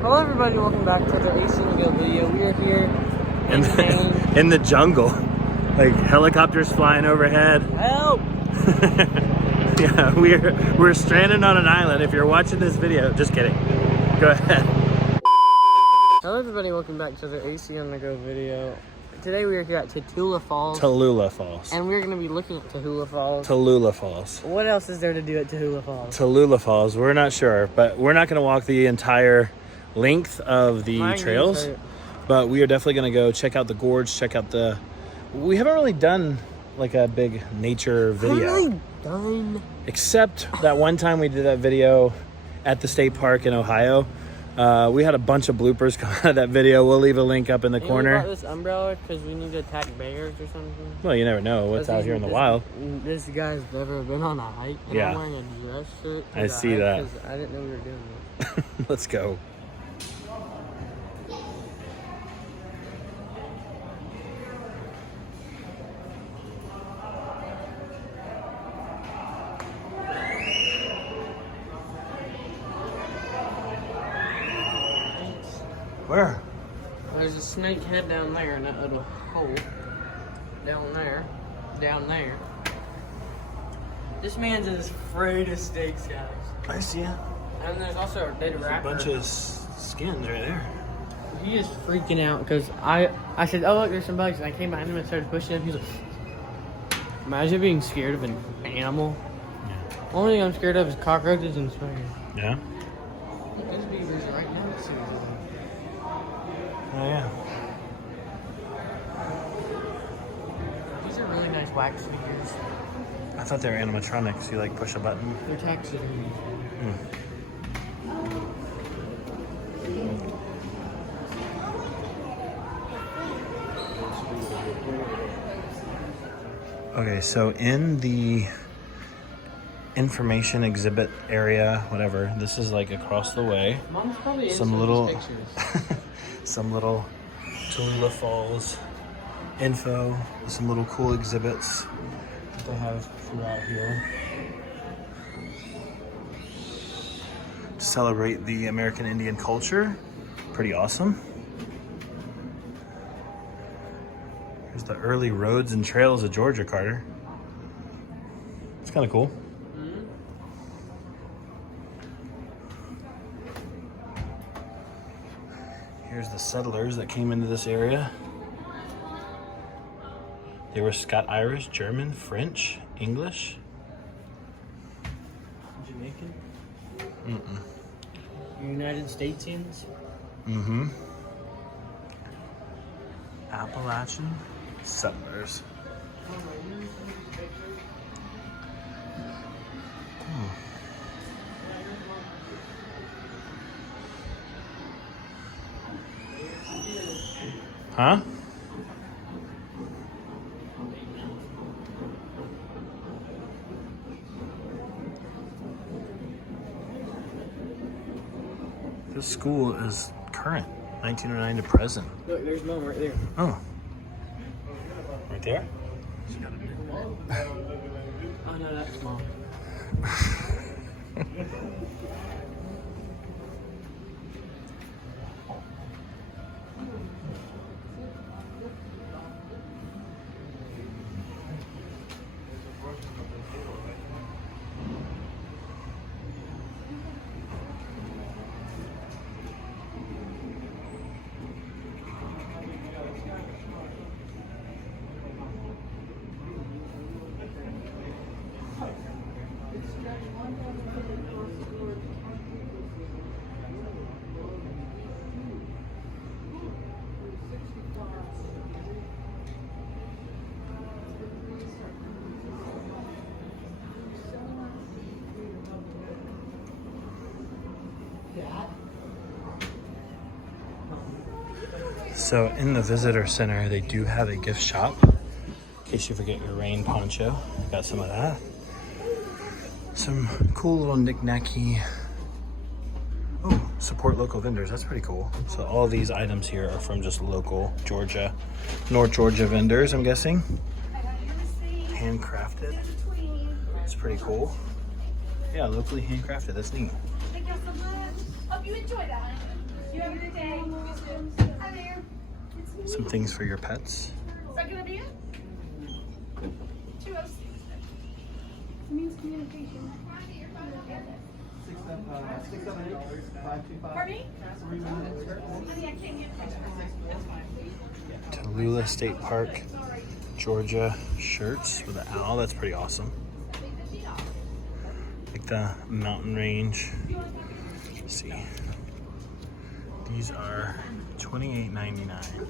Hello everybody, welcome back to the AContheGO video. We are here in the jungle. Like helicopters flying overhead. Help! Yeah, we're stranded on an island. If you're watching this video, just kidding. Go ahead. Hello everybody, welcome back to the AContheGO video. Today we are here at Tallulah Falls. Tallulah Falls. And we're going to be looking at Tallulah Falls. Tallulah Falls. What else is there to do at Tallulah Falls? Tallulah Falls, we're not sure, but we're not going to walk the entire length of the trails. But we are definitely going to go check out the gorge, check out the... We haven't really done like a big nature video. Except that one time we did that video at the state park in Ohio. We had a bunch of bloopers come out of that video. We'll leave a link up in the corner. We bought this umbrella because we need to attack bears or something. Well, you never know what's out here in the wild. This guy's never been on a hike. And yeah. I'm wearing a dress shirt. I see that. Because I didn't know we were doing this. Let's go. Where? There's a snake head down there in that little hole. Down there. This man's as afraid of snakes, guys. I see it. And there's also a dead raptor. A bunch of skin right there. He is freaking out because I said, oh look, there's some bugs. And I came behind him and started pushing him. He's like, imagine being scared of an animal. Yeah. Only thing I'm scared of is cockroaches and spiders. Yeah? There's beavers right next to me. Oh yeah. These are really nice wax figures. I thought they were animatronics. You like push a button? They're taxidermy. Okay, so in the information exhibit area, whatever, this is like across the way. Mom's probably some little Tallulah Falls info, some little cool exhibits that they have throughout here to celebrate the American Indian culture. Pretty awesome. Here's the early roads and trails of Georgia, Carter. It's kind of cool. Here's the settlers that came into this area. They were Scot-Irish, German, French, English. Jamaican? United Statesians? Appalachian settlers. Huh? This school is current, 1909 to present. Look, there's Mom right there. Oh. Right there? Oh no, that's Mom. So in the visitor center, they do have a gift shop. In case you forget your rain poncho, got some of that. Some cool little knick-knacky. Oh, support local vendors. That's pretty cool. So all these items here are from just local Georgia, North Georgia vendors, I'm guessing. Handcrafted. It's pretty cool. Yeah, locally handcrafted. That's neat. Thank you so much. Hope you enjoy that. You have a good day. Hi there. Some things for your pets. Is that gonna be it? 206. It means communication. Pardon me? Honey, I can't get it. Tallulah State Park, Georgia shirts with an owl. That's pretty awesome. Like the mountain range. Let's see. These are $28.99.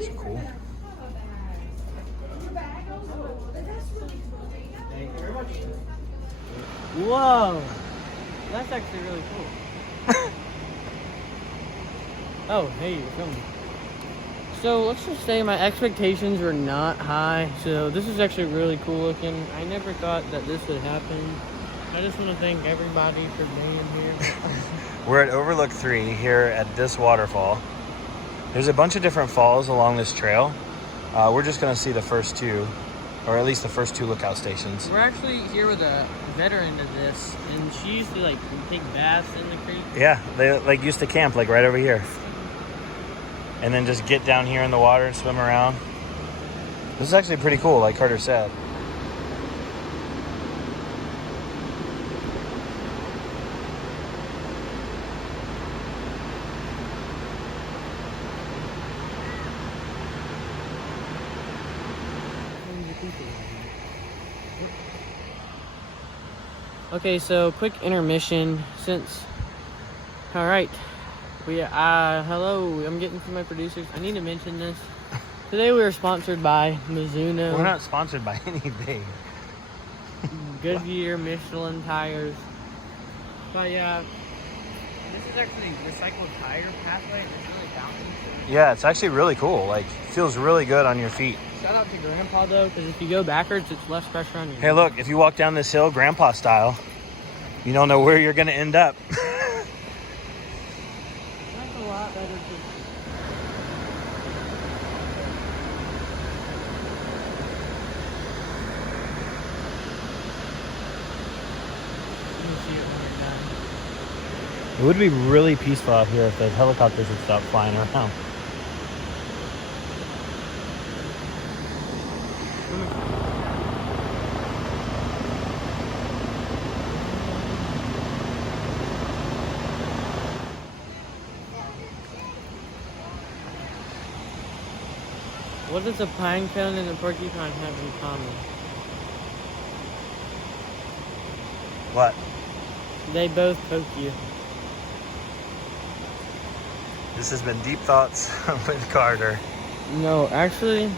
It's cool. Whoa, that's actually really cool. Oh, hey, you're filming. So let's just say my expectations were not high. So this is actually really cool looking. I never thought that this would happen. I just want to thank everybody for being here. We're at Overlook 3 here at this waterfall. There's a bunch of different falls along this trail. We're just going to see the first two, or at least the first two lookout stations. We're actually here with a veteran of this, and she used to like take baths in the creek. Yeah, they like used to camp like right over here. And then just get down here in the water and swim around. This is actually pretty cool, like Carter said. Okay, so quick intermission since. All right, hello. I'm getting to my producers. I need to mention this. Today we were sponsored by Mizuno. We're not sponsored by anything. Goodyear, Michelin tires. But yeah, this is actually recycled tire pathway. And it's really bouncy. Yeah, it's actually really cool. Like, feels really good on your feet. Shout out to Grandpa though, because if you go backwards, it's less pressure on you. Hey, look, if you walk down this hill, Grandpa style, you don't know where you're gonna end up. That's a lot better too. It would be really peaceful out here if the helicopters would stop flying around. What does a pine cone and a porcupine have in common? What? They both poke you. This has been Deep Thoughts with Carter. No, actually,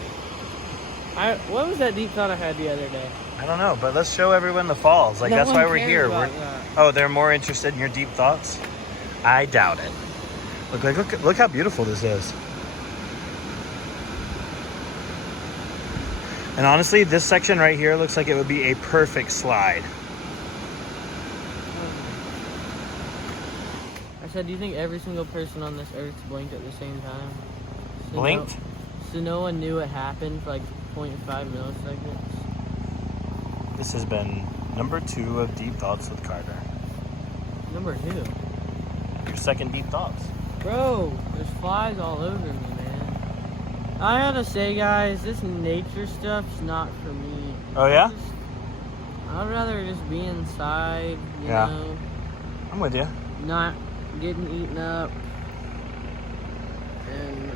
what was that deep thought I had the other day? I don't know, but let's show everyone the falls. Like, No that's one why we're cares here. about that. Oh, they're more interested in your deep thoughts? I doubt it. Look how beautiful this is. And honestly, this section right here looks like it would be a perfect slide. I said, do you think every single person on this earth blinked at the same time? So Blinked? So no one knew it happened for like 0.5 milliseconds? This has been number 2 of Deep Thoughts with Carter. Number 2. Your second Deep Thoughts. Bro, there's flies all over me, man. I gotta say, guys, this nature stuff's not for me. Oh, yeah? I'd rather just be inside, you Yeah. know, I'm with you. not getting eaten up, and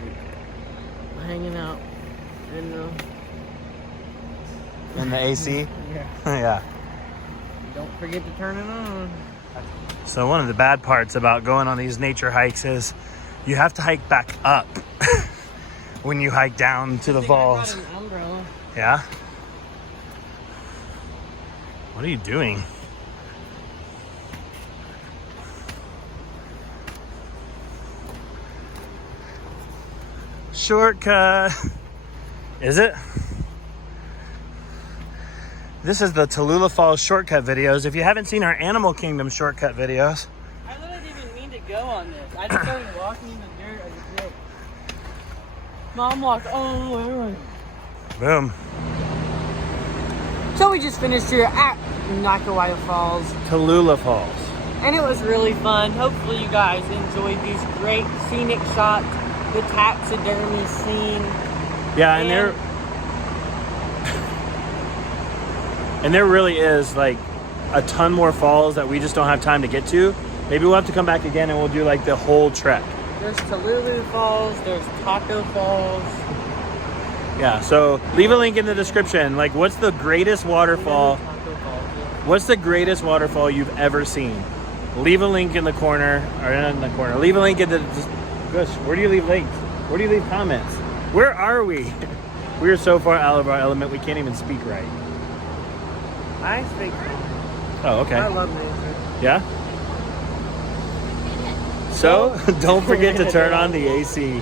like, hanging out, you know. In the AC? Yeah. Yeah. Don't forget to turn it on. So one of the bad parts about going on these nature hikes is you have to hike back up when you hike down to the falls. I brought an umbrella. Yeah? What are you doing? Shortcut. Is it? This is the Tallulah Falls shortcut videos. If you haven't seen our Animal Kingdom shortcut videos. I literally didn't even mean to go on this. I just started walking in the dirt as a joke. Mom walked all the way around. Boom. So we just finished here at Waterfalls, Tallulah Falls. and it was really fun. Hopefully you guys enjoyed these great scenic shots, the taxidermy scene. Yeah, and there really is like a ton more falls that we just don't have time to get to. Maybe we'll have to come back again and we'll do like the whole trek. There's Tallulah Falls, there's Taco Falls. Yeah, so leave a link in the description. Like, what's the greatest waterfall? What's the greatest waterfall you've ever seen? Leave a link in the corner, or not in the corner. Leave a link in the. Gosh, where do you leave links? Where do you leave comments? Where are we? We are so far out of our element, we can't even speak right. I speak. Oh, okay. I love nature. Yeah? So, don't forget to turn on the AC.